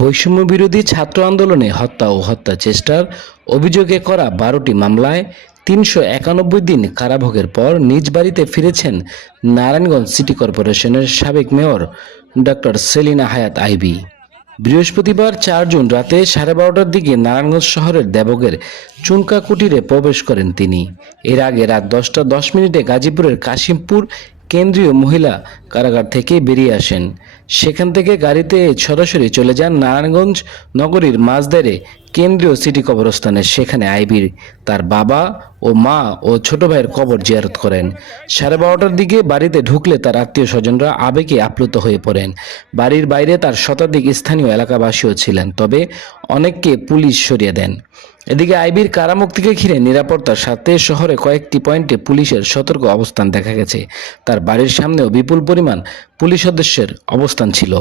বৈষম্য বিরোধী ছাত্র আন্দোলনে হত্যা ও হত্যা চেষ্টার অভিযোগে করা ১২টি মামলায় ৩৯১ দিন কারাভোগের পর নিজ বাড়িতে ফিরেছেন নারায়ণগঞ্জ সিটি কর্পোরেশনের সাবেক মেয়র ডক্টর সেলিনা হায়াৎ আইভী। বৃহস্পতিবার ৪ জুন রাতে ১২:৩০টার দিকে নারায়ণগঞ্জ শহরের দেবগের চুনকা কুটিরে প্রবেশ করেন তিনি। এর আগে রাত ১০টা ১০ মিনিটে গাজীপুরের কাশিমপুর কেন্দ্রীয় মহিলা কারাগার থেকে বেরিয়ে আসেন। সেখান থেকে গাড়িতে সরাসরি চলে যান নারায়ণগঞ্জ নগরীর মাঝদারে কেন্দ্রীয় সিটি কবরস্থানে। সেখানে আইভীর তার বাবা ও মা ও ছোট ভাইয়ের কবর জিয়ারত করেন। ১২:৩০টার দিকে বাড়িতে ঢুকলে তার আত্মীয় স্বজনরা আবেগে আপ্লুত হয়ে পড়েন। বাড়ির বাইরে তার শতাধিক স্থানীয় এলাকাবাসীও ছিলেন, তবে অনেককে পুলিশ সরিয়ে দেন। এদিকে আইভীর কারামুক্তিকে ঘিরে নিরাপত্তার স্বার্থে শহরে কয়েকটি পয়েন্টে পুলিশের সতর্ক অবস্থান দেখা গেছে। তার বাড়ির সামনেও বিপুল পরিমাণ পুলিশ সদস্যের অবস্থান ছিল।